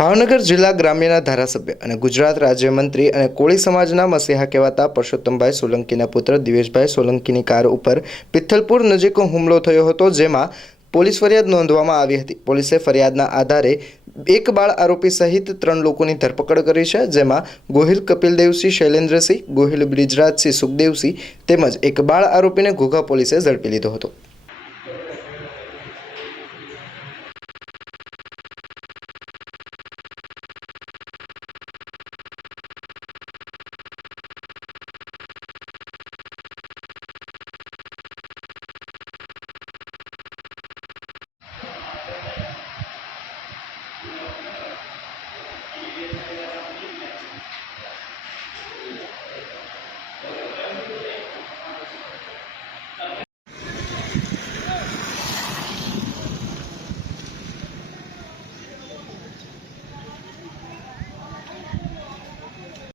ભાવનગર જિલ્લા ગ્રામ્યના ધારાસભ્ય અને ગુજરાત રાજ્યમંત્રી અને કોળી સમાજના મસીહા કહેવાતા પરસોત્તમભાઈ સોલંકીના પુત્ર દિવેશભાઈ સોલંકીની કાર ઉપર પિથલપુર નજીક હુમલો થયો હતો, જેમાં પોલીસ ફરિયાદ નોંધવામાં આવી હતી. પોલીસે ફરિયાદના આધારે એક બાળ આરોપી સહિત ત્રણ લોકોની ધરપકડ કરી છે, જેમાં ગોહિલ કપિલદેવસિંહ, શૈલેન્દ્રસિંહ, ગોહિલ બ્રિજરાજસિંહ સુખદેવસિંહ તેમજ એક બાળ આરોપીને ઘોઘા પોલીસે ઝડપી લીધો હતો.